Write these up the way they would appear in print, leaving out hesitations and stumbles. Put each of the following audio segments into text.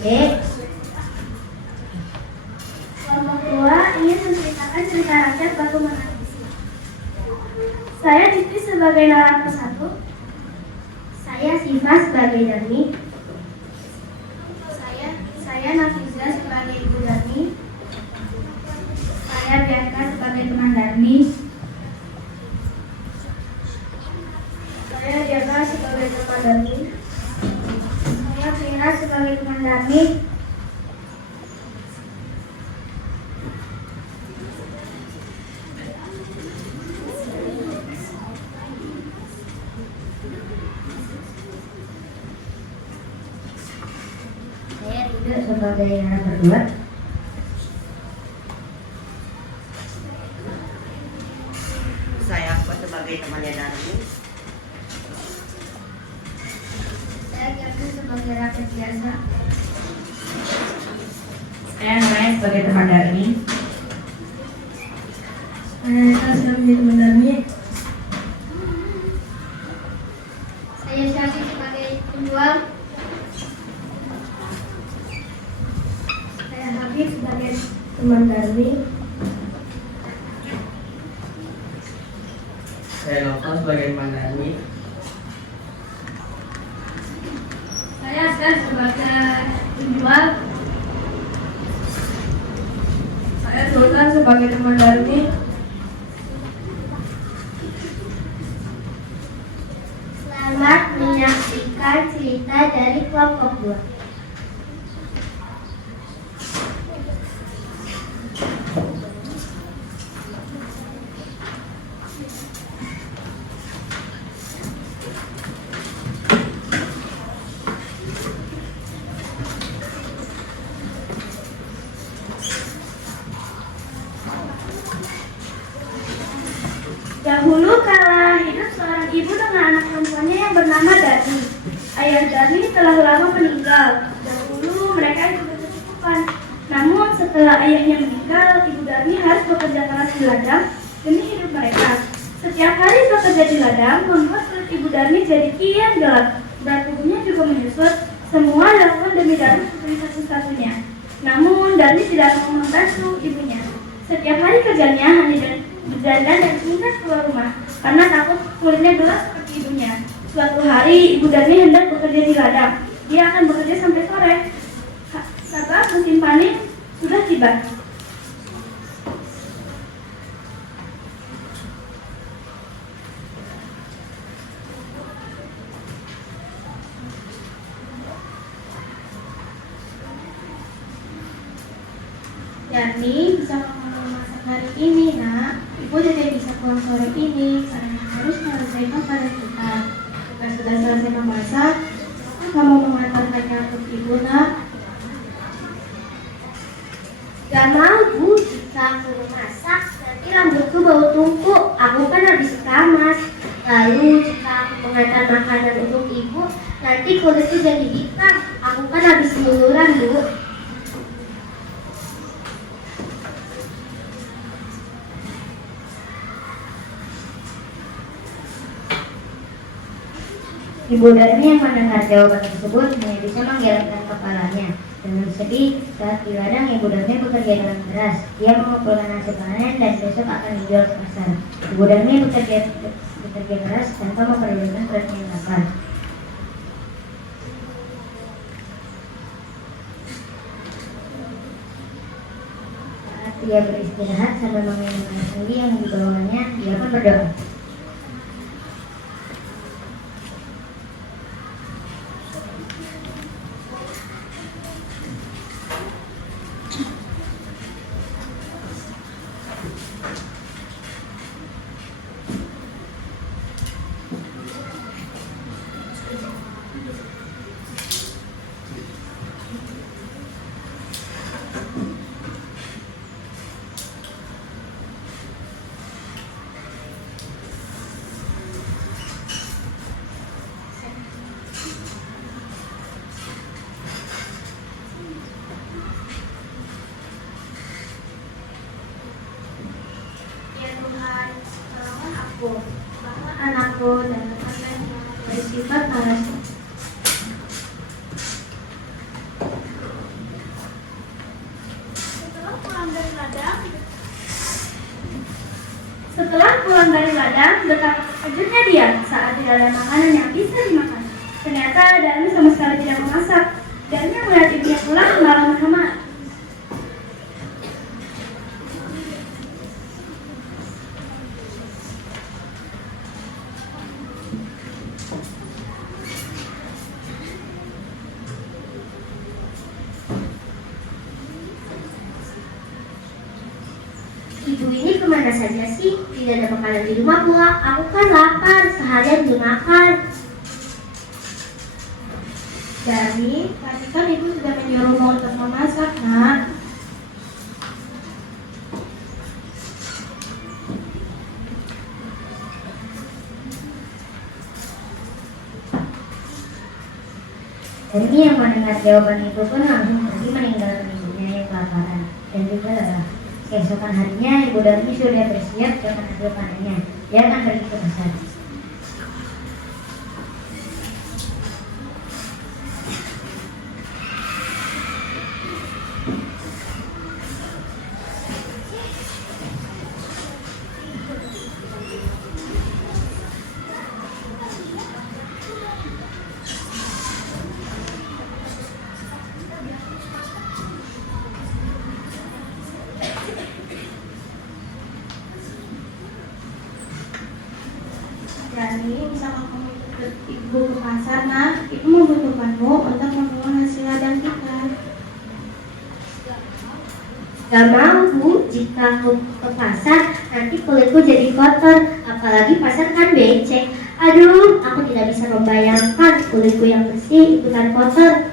B. Kelompok 2 ingin menceritakan cerita rakyat Batu Menangis. Saya Titi sebagai narator 1. Saya Siva sebagai Dani. Saya Nafiza sebagai Ibu Dani. Saya Bianca sebagai teman Dani. Saya Diana sebagai teman Dani. Saya Vira sebagai teman Dani. Saya Ridho sebagai narator 2. Saya Aqua sebagai temannya Darmi. Saya Kevin sebagai rakyat biasa. Saya Naya sebagai teman Darmi. Saya sebagai teman Dani. Saya Syafi sebagai penjual. Saya Habib sebagai teman Darmi. Saya Nova sebagai teman Darmi. Saya Asgar sebagai penjual. Saya Sultan sebagai teman Darmi. Selamat menyaksikan cerita dari kelompok 2. Dahulu kala hidup seorang ibu dengan anak perempuannya yang bernama Dani. Ayah Dani telah lama meninggal. Dahulu mereka hidup berkecukupan. Namun setelah ayahnya meninggal, ibu Dani harus bekerja keras di ladang demi hidup mereka. Setiap hari bekerja di ladang membuat kulit ibu Dani jadi kian gelap. Berat tubuhnya juga menyusut. Semua dilakukan demi Dani sebagai satu-satunya. Namun Dani tidak mau membantu ibunya. Setiap hari kerjanya hanya berdandan dan ingin keluar rumah karena takut kulitnya gelap seperti ibunya. Suatu hari ibu Dani hendak bekerja di ladang. Dia akan bekerja sampai sore. Sebab musim panen sudah tiba. Dani bisa memasak hari ini, nak. Ibu tidak bisa pulang sore ini karena harus menyelesaikan pada kita. Jika sudah selesai memasak, kamu mengantarkannya untuk ibu, nak. Gak mau, Bu. Jika aku memasak, nanti rambutku bau tungku. Aku kan habis keramas. Lalu jika aku mengantar makanan untuk ibu, nanti kulitku jadi hitam. Aku kan habis luluran, Bu. Ibu Dani yang mendengar jawaban tersebut hanya bisa menggelengkan kepalanya. Dengan sedih, saat di ladang Ibu Dani bekerja dengan keras. Dia mengumpulkan hasil panen dan besok akan dijual ke pasar. Ibu Dani bekerja keras tanpa memperdulikan perutnya yang lapar. Saat dia beristirahat sambil meminum air sendi yang dibawanya, dia pun berdoa. Bahwa anakku dan teman-teman bersifat malas. Setelah pulang dari ladang, betapa terkejutnya dia saat tidak ada makanan yang bisa dimakan. Ternyata Darmi sama sekali tidak memasak. Darmi melihat ibunya pulang malah marah. Ibu ini kemana saja sih? Tidak ada makanan di rumah pula. Aku kan lapar, seharian belum makan. Dari tadi kan ibu sudah menyuruhmu untuk memasak, nak. Darmi yang mendengar jawaban itu pun langsung pergi meninggalkan ibunya yang kelaparan. Dan juga keesokan harinya ibu Darmi sudah bersiap dengan hasil panennya. Dia akan pergi ke pasar. Dari misalkan kamu ikut ibu ke pasar, nak, ibu membutuhkanmu untuk membawa hasil ladang kita. Gak mau Bu, jika aku ke pasar nanti kulitku jadi kotor. Apalagi pasar kan becek. Aduh, aku tidak bisa membayangkan kulitku yang bersih ikutan kotor.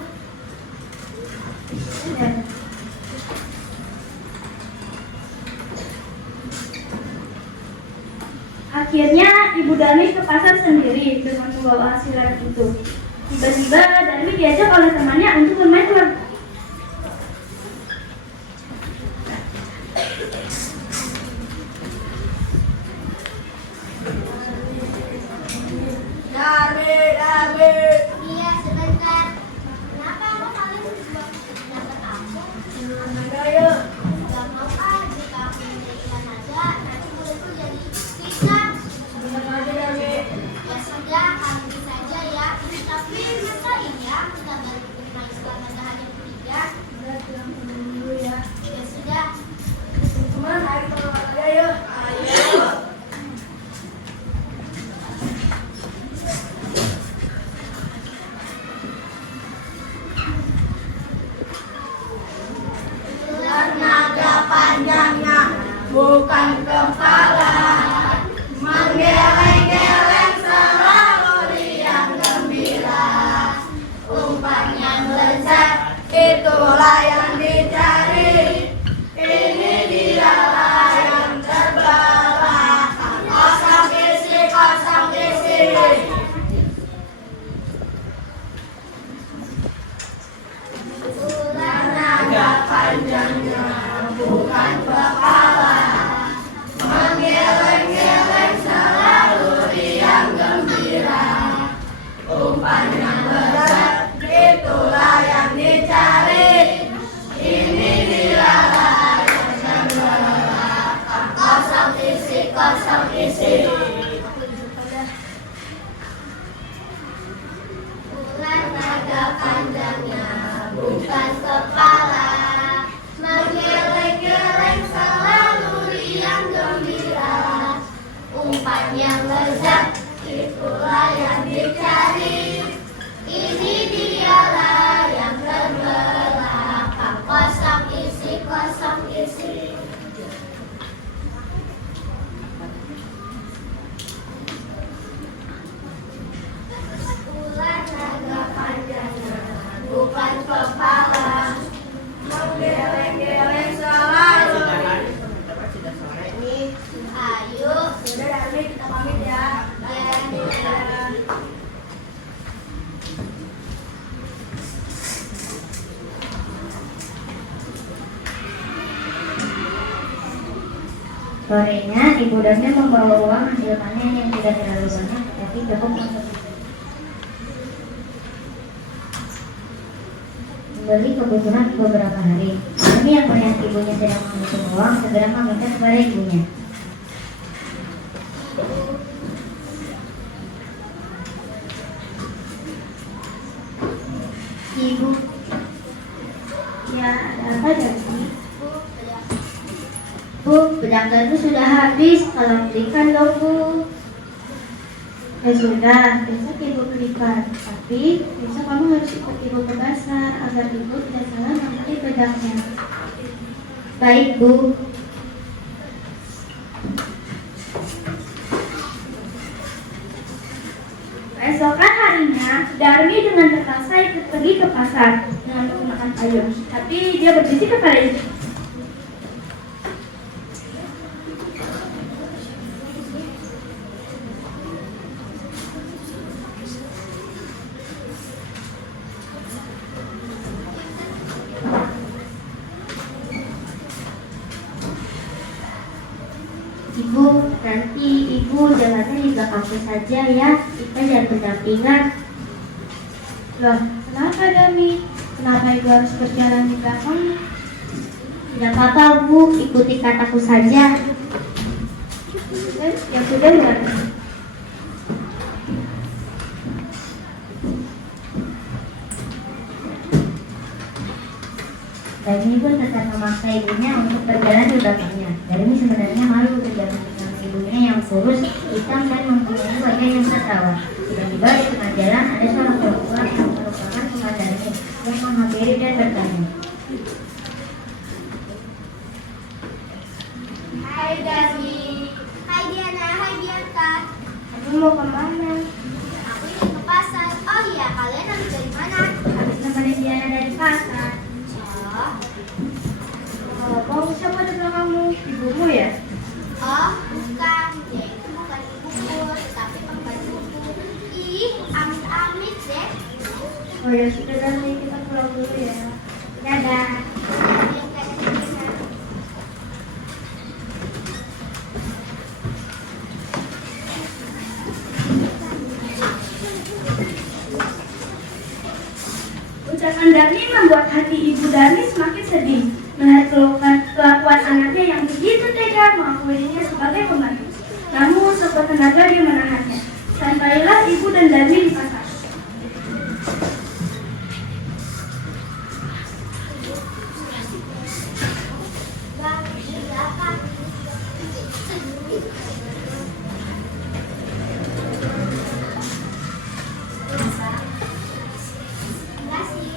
Akhirnya Ibu Darmi ke pasar sendiri dengan membawa hasil ladang itu. Tiba-tiba Darmi diajak oleh temannya untuk bermain ular. Iya, sebentar. Kenapa kalian dapat aku? Gak mau ah, jika aku menjadikan aja, nanti kulitku jadi pisang. Ya sudah, kamu bisa aja ya. Tapi masa iya kita baru bermain selama hanya bertiga? Ya sudah. Naga panjangnya bukan kepala, menggeleng-geleng selalu riang gembira. Umpan yang lezat itulah yang dicari. Ini dialah yang terbelah. Kosong isi, kosong isi. Ular naga panjangnya bukan kepala, menggeleng-geleng selalu riang gembira. Umpan yang lezat itulah yang dicari. Ini dialah yang terbelah. Kosong isi, kosong isi. Ular naga panjangnya bukan kepala, menggeleng-geleng selalu riang gembira. Umpan yang lezat itulah yang dicari. Ini dialah yang terbelah. Kosong isi, kosong isi. Ular naga panjangnya bukan kepala, menggeleng-geleng selalu. Sudah sore nih. Ayo, sudah Darmi, kita pamit ya. Sorenya, Ibu Darmi membawa uang hasil panen yang tidak terlalu banyak, tapi cukup untuk membeli kebutuhan beberapa hari. Darmi yang melihat ibunya sedang menghitung uang segera meminta kepada ibunya. bedak Darmi sudah habis, kalau belikan dong Bu. Ya sudah, besok ibu belikan. Tapi besok kamu harus ikut ibu ke pasar agar ibu tidak salah membeli bedaknya. Baik Bu. Keesokan harinya, Darmi dengan terpaksa ikut pergi ke pasar dengan menggunakan payung. Tapi dia berbisik kepada ibu. Ibu, nanti ibu jalannya di belakangku saja ya. Kita jangan berdampingan. Loh, kenapa Darmi? Kenapa ibu harus berjalan di belakang? Tidak apa-apa Bu, ikuti kataku saja. Ya sudah Darmi. Darmi pun tetap memaksa ibunya untuk berjalan di belakangnya. Darmi sebenarnya malu berjalan dengan ibunya yang kurus, hitam dan mempunyai wajah yang tertawa. Tiba-tiba di tengah jalan ada seorang perempuan yang merupakan teman Darmi yang menghampiri dan bertanya. Hai Darmi. Hai Diana, hai Bianca. Kamu mau kemana? Aku ingin ke pasar. Oh iya, kalian habis dari mana? Habis nemenin Diana dari pasar. Oh, Kamu siapa di belakangmu? Ibumu ya? oh bukan. Dia itu bukan ibuku, tetapi pembantuku. Ih, amit-amit deh. Oh ya sudah Darmi, kita pulang dulu ya. Dadah. Bianca dan Diana. Ucapan Darmi membuat hati ibu Darmi semakin sedih melihat kelakuan anaknya yang begitu tega mengakuinya sebagai pembantu. Namun sekuat tenaga dia menahannya. Sampailah ibu dan Darmi di pasar. Bang, ini apa? Terima kasih.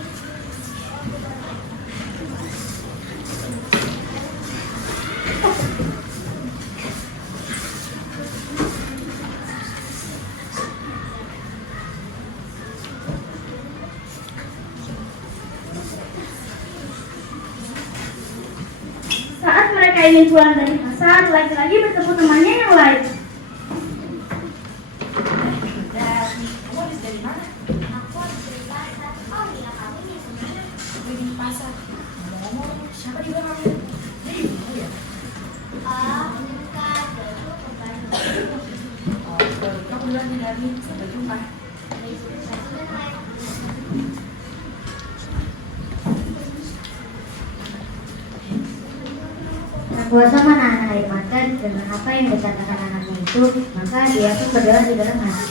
Saat mereka ingin pulang dari pasar, lagi-lagi bertemu temannya yang lain. Kamu habis dari mana? Aku habis dari pasar. Oh iya, kamu ini sebenarnya. Di pasar. Ngomong-ngomong, siapa di belakangmu? Dia ibumu ya? Oh, bukan. Baru pembantu. Oh, baik. Kamu duluan nih Darmi. Sampai jumpa. Sudah, Nay. Tak kuasa menahan air mata dengan apa yang dikatakan anaknya itu, maka dia pun berdoa di dalam hati.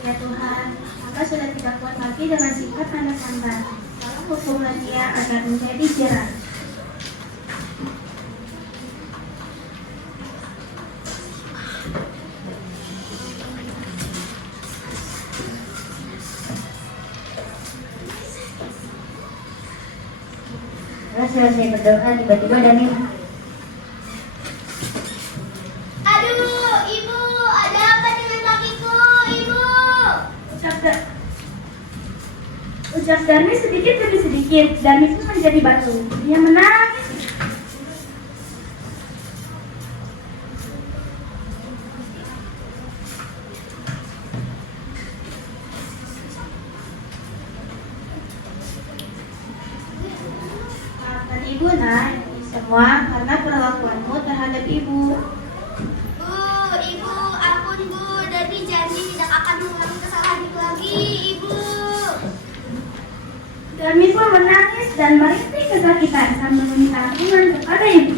Ya Tuhan, maka sudah tidak kuat lagi dengan sifat anak hamba. Tolong hukumlah dia agar menjadi jerah. Setelah selesai berdoa, tiba-tiba Darmi Aduh, ibu, ada apa dengan kakiku, ibu? Ucap Darmi sedikit demi sedikit, dan itu menjadi batu. Dia menangis. Maafkan ibu Nay, ini semua karena perlakuanmu terhadap ibu. Bu, ibu, ampun bu, Darmi janji tidak akan mengulangi kesalahan itu lagi, ibu. Darmi pun menangis dan merintih kesakitan sambil meminta ampunan kepada ibu.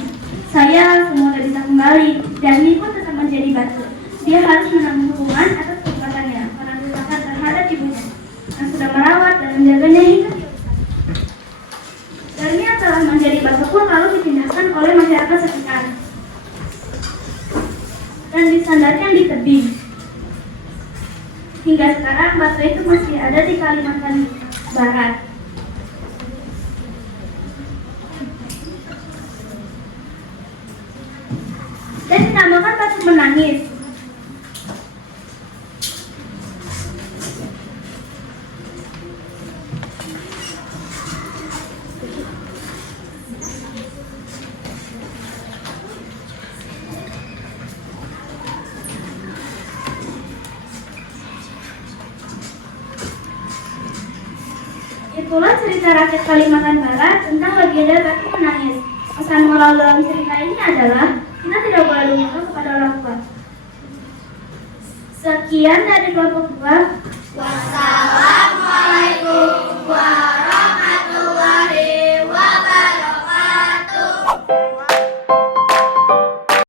Saya semua tidak bisa kembali. Dani pun tetap menjadi batu. Dia harus menanggung hukuman atas perbuatannya karena durhaka terhadap ibunya yang sudah merawat dan menjaganya hingga dewasa. Dani yang telah menjadi batu pun lalu dipindahkan oleh masyarakat sekitar dan disandarkan di tebing. Hingga sekarang batu itu masih ada di Kalimantan Barat. Dan dinamakan batu menangis. Itulah cerita rakyat Kalimantan Barat tentang legenda batu menangis. Pesan moral dalam cerita ini adalah kita tidak boleh durhaka kepada orang tua. Sekian dari kelompok 2. Wassalam.